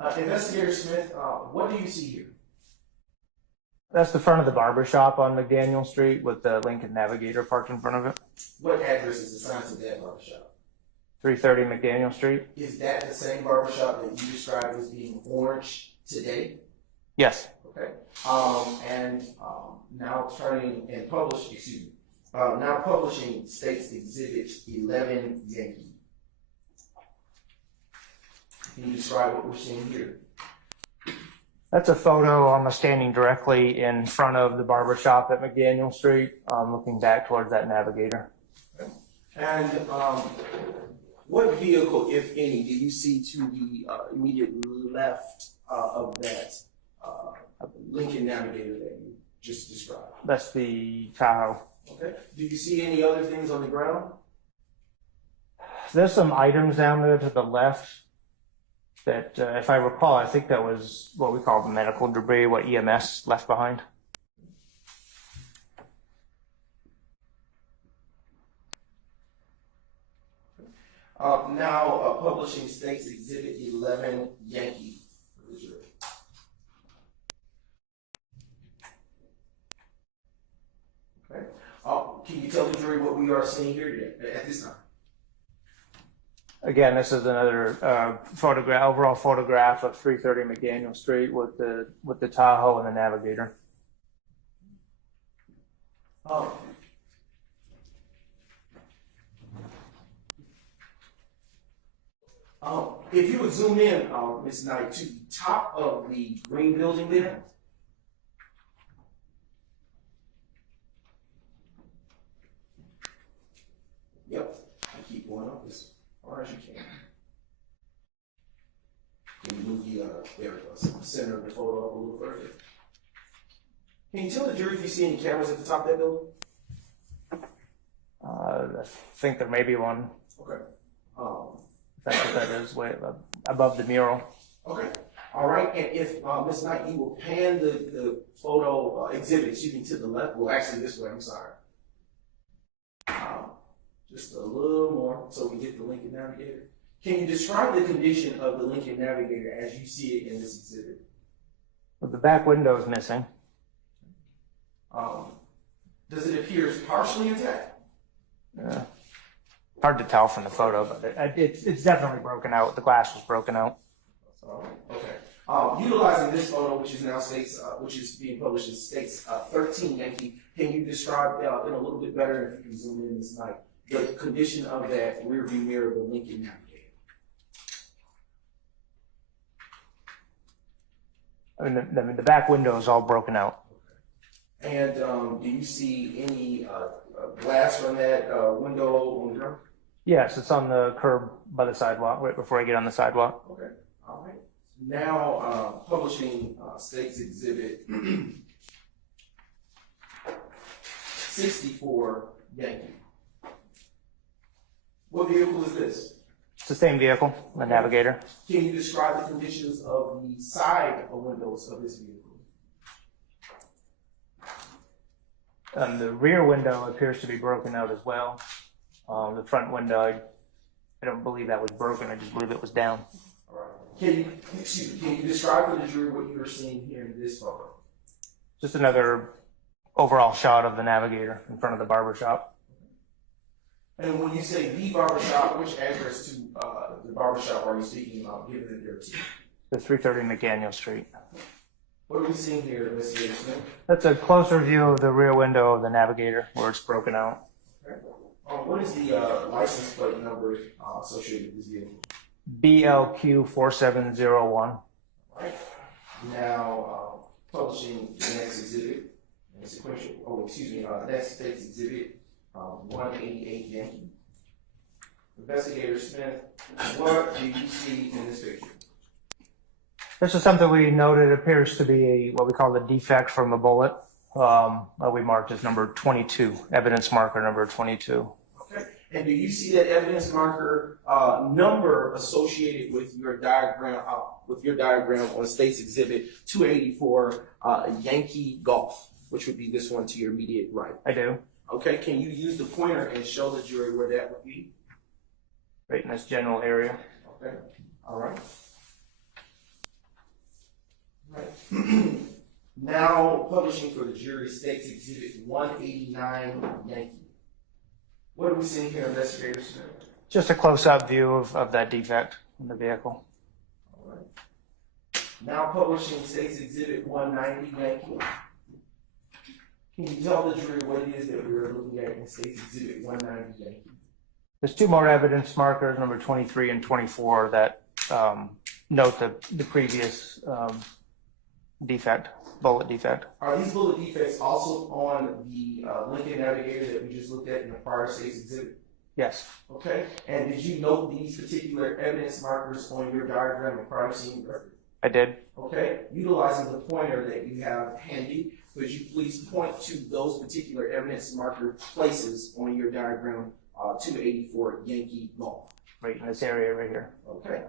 Investigator Smith, what do you see here? That's the front of the barber shop on McDaniel Street with the Lincoln Navigator parked in front of it. What address is assigned to that barbershop? 330 McDaniel Street? Is that the same barbershop that you described as being orange today? Yes. Okay. Now turning and now publishing State's Exhibit 11 Yankee. Can you describe what we're seeing here? That's a photo. I'm standing directly in front of the barber shop at McDaniel Street, looking back towards that Navigator. Okay. And what vehicle, if any, do you see to the immediate left of that Lincoln Navigator that you just described? That's the Tahoe. Okay. Do you see any other things on the ground? There's some items down there to the left that, if I recall, I think that was what we call medical debris, what EMS left behind. Now publishing State's Exhibit 11 Yankee for the jury. Okay. Can you tell the jury what we are seeing here today, at this time? Again, this is another overall photograph of 330 McDaniel Street with the Tahoe and the Navigator. If you would zoom in, Ms. Knight, to the top of the green building there. Yep, I keep going up as far as you can. Can you move the, there it goes, center of the photo up a little further? Can you tell the jury if you see any cameras at the top of that building? I think there may be one. Okay. That's what that is, way above the mural. Okay. All right. And if Ms. Knight, you will pan the photo exhibit, to the left. Well, actually, this way. I'm sorry. Just a little more, so we get the Lincoln Navigator. Can you describe the condition of the Lincoln Navigator as you see it in this exhibit? Well, the back window is missing. Does it appear partially intact? Hard to tell from the photo, but it's definitely broken out. The glass was broken out. Okay. Utilizing this photo, which is now State's, which is being published as State's 13 Yankee, can you describe in a little bit better, if you can zoom in this night, the condition of that rear view mirror of the Lincoln Navigator? I mean, the back window is all broken out. Okay. And do you see any glass from that window on the ground? Yes, it's on the curb by the sidewalk, right before I get on the sidewalk. Okay. All right. Now publishing State's Exhibit 64 Yankee. What vehicle is this? It's the same vehicle, the Navigator. Can you describe the conditions of the side windows of this vehicle? The rear window appears to be broken out as well. The front window, I don't believe that was broken. I just believe it was down. All right. Can you describe for the jury what you are seeing here in this photo? Just another overall shot of the Navigator in front of the barber shop. And when you say the barbershop, which address to the barbershop are you speaking about, given it there to? The 330 McDaniel Street. What are we seeing here, Mr. Smith? That's a closer view of the rear window of the Navigator where it's broken out. Okay. What is the license plate number associated with this vehicle? BLQ 4701. All right. Now, publishing the next exhibit, next State's Exhibit 188 Yankee. Investigator Smith, what do you see in this picture? This is something we noted appears to be what we call the defect from a bullet. We marked as number 22, evidence marker number 22. Okay. And do you see that evidence marker number associated with your diagram on State's Exhibit 284 Yankee Golf, which would be this one to your immediate right? I do. Okay. Can you use the pointer and show the jury where that would be? Right in this general area. Okay. All right. publishing for the jury State's Exhibit 189 Yankee. What are we seeing here, Investigator Smith? Just a close-up view of that defect in the vehicle. All right. Now publishing State's Exhibit 190 Yankee. Can you tell the jury what it is that we're looking at in State's Exhibit 190 Yankee? There's two more evidence markers, number 23 and 24, that note the previous defect, bullet defect. Are these bullet defects also on the Lincoln Navigator that we just looked at in the prior State's Exhibit? Yes. Okay. And did you note these particular evidence markers on your diagram of crime scene record? I did. Okay. Utilizing the pointer that you have handy, would you please point to those particular evidence marker places on your diagram 284 Yankee Golf? Right in this area right here. Okay.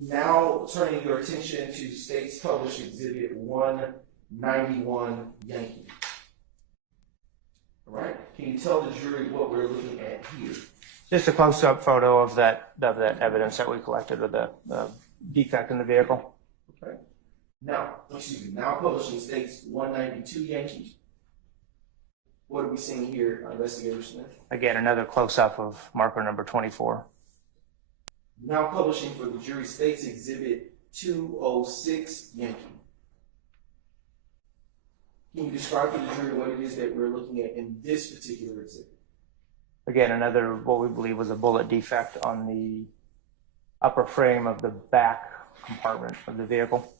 Now turning your attention to State's published Exhibit 191 Yankee. All right. Can you tell the jury what we're looking at here? Just a close-up photo of that evidence that we collected of the defect in the vehicle. Okay. Now publishing State's 192 Yankee. What are we seeing here, Investigator Smith? Again, another close-up of marker number 24. Now publishing for the jury State's Exhibit 206 Yankee. Can you describe for the jury what it is that we're looking at in this particular exhibit? Again, another what we believe was a bullet defect on the upper frame of the back compartment of the vehicle.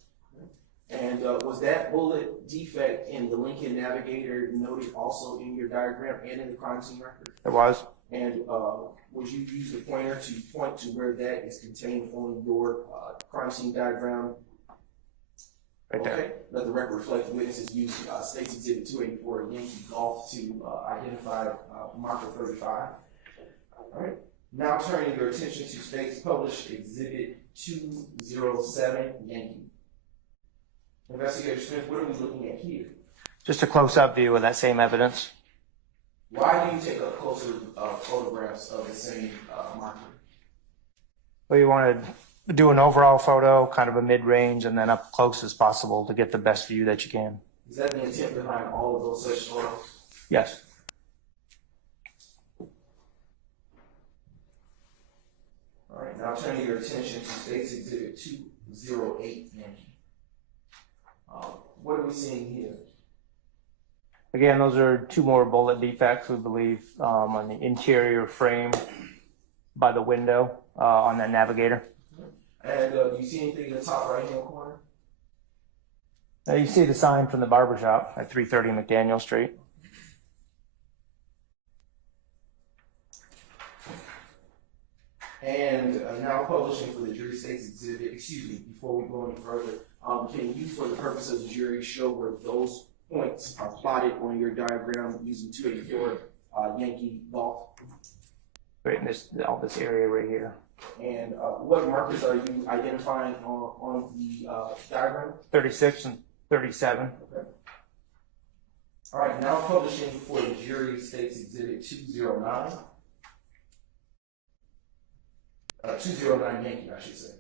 And was that bullet defect in the Lincoln Navigator noted also in your diagram and in the crime scene record? It was. And would you use the pointer to point to where that is contained on your crime scene diagram? Right there. Okay. Let the record reflect the witnesses used State's Exhibit 284 Yankee Golf to identify marker 35. All right. Now turning your attention to State's published Exhibit 207 Yankee. Investigator Smith, what are we looking at here? Just a close-up view of that same evidence. Why do you take up closer photographs of the same marker? Well, you want to do an overall photo, kind of a mid-range, and then up close as possible to get the best view that you can. Is that the intent behind all of those such photos? Yes. All right, now turning your attention to State's Exhibit 208 Yankee. What are we seeing here? Again, those are two more bullet defects, we believe, on the interior frame by the window on that Navigator. And do you see anything in the top right-hand corner? You see the sign from the barber shop at 330 McDaniel Street. And now publishing for the jury State's Exhibit, before we go any further, can you, for the purpose of the jury, show where those points are plotted on your diagram using 284 Yankee Golf? Right in all this area right here. And what markers are you identifying on the diagram? 36 and 37. Okay. All right, now publishing for the jury State's Exhibit 209. 209 Yankee, I should say.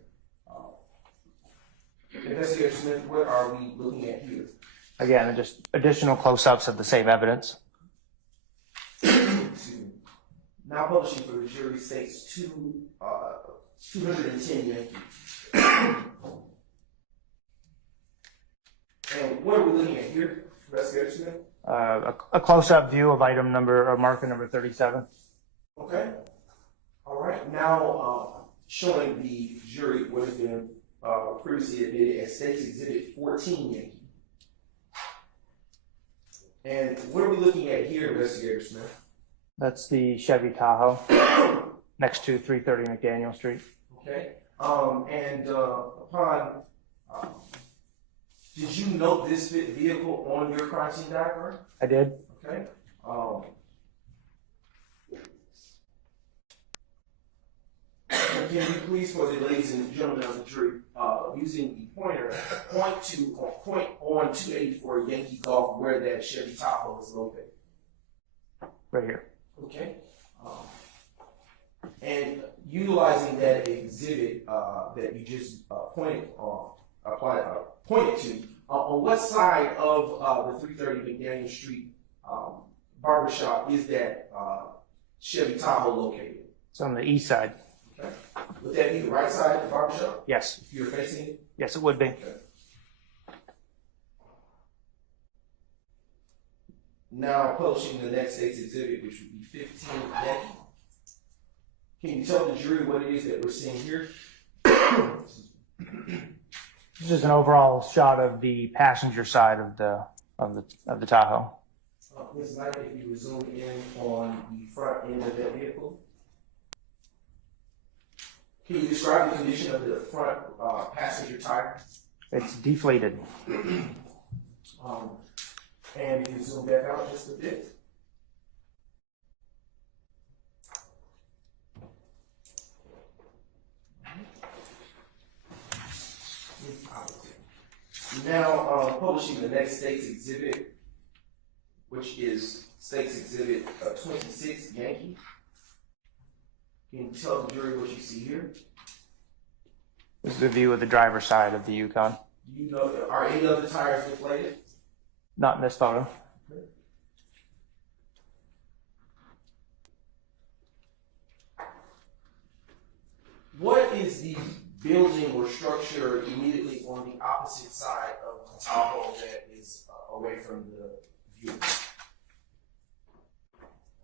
Investigator Smith, what are we looking at here? Again, just additional close-ups of the same evidence. Excuse me. Now publishing for the jury State's 210 Yankee. And what are we looking at here, Investigator Smith? A close-up view of item number, or marker number 37. Okay. All right. Now showing the jury what has been previously admitted as State's Exhibit 14 Yankee. And what are we looking at here, Investigator Smith? That's the Chevy Tahoe next to 330 McDaniel Street. Okay. Did you note this vehicle on your crime scene diagram? I did. Okay. Can you please, for the ladies and gentlemen of the jury, using the pointer, point on 284 Yankee Golf where that Chevy Tahoe is located? Right here. Okay. And utilizing that exhibit that you just pointed to, On what side of the 330 McDaniel Street barbershop is that Chevy Tahoe located? It's on the east side. Okay. Would that be the right side of the barbershop? Yes. If you're facing it? Yes, it would be. Okay. Now publishing the next state's exhibit, which would be 15 Yankee. Can you tell the jury what it is that we're seeing here? This is an overall shot of the passenger side of the Tahoe. Ms. Knight, if you would zoom in on the front end of that vehicle. Can you describe the condition of the front passenger tire? It's deflated. And if you zoom back out just a bit. Now publishing the next state's exhibit, which is state's exhibit 26 Yankee. Can you tell the jury what you see here? This is the view of the driver's side of the Yukon. Do you know, are any of the tires deflated? Not in this photo. What is the building or structure immediately on the opposite side of the Tahoe that is away from the view?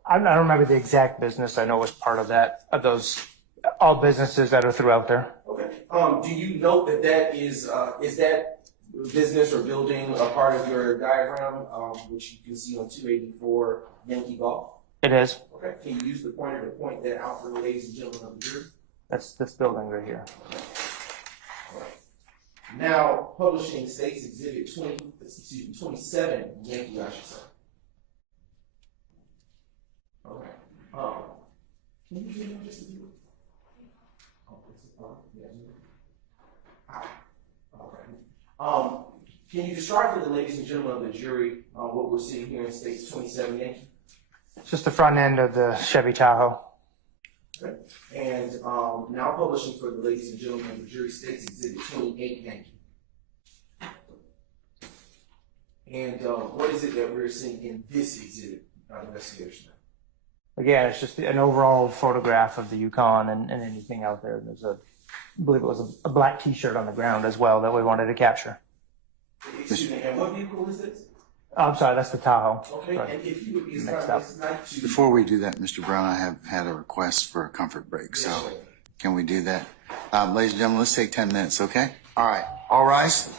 I don't remember the exact business. I know it was part of that, of those, all businesses that are throughout there. Okay. Do you note that is that business or building a part of your diagram, which you can see on 284 Yankee Golf? It is. Okay. Can you use the pointer to point that out for the ladies and gentlemen of the jury? That's this building right here. All right. Now publishing state's exhibit 27 Yankee, I should say. Okay. Can you zoom in just a bit? Can you describe for the ladies and gentlemen of the jury what we're seeing here in state's 27 Yankee? It's just the front end of the Chevy Tahoe. Okay. And now publishing for the ladies and gentlemen of the jury, state's exhibit 28 Yankee. And what is it that we're seeing in this exhibit, investigators? Again, it's just an overall photograph of the Yukon and anything out there. There's I believe it was a black T-shirt on the ground as well that we wanted to capture. Excuse me, and what vehicle is this? Oh, I'm sorry, that's the Tahoe. Okay, Sorry. and if you would be as Next kind up. as not to... Before we do that, Mr. Brown, I have had a request for a comfort break, so Yes, sir. can we do that? Ladies and gentlemen, let's take 10 minutes, okay? All right, all rise.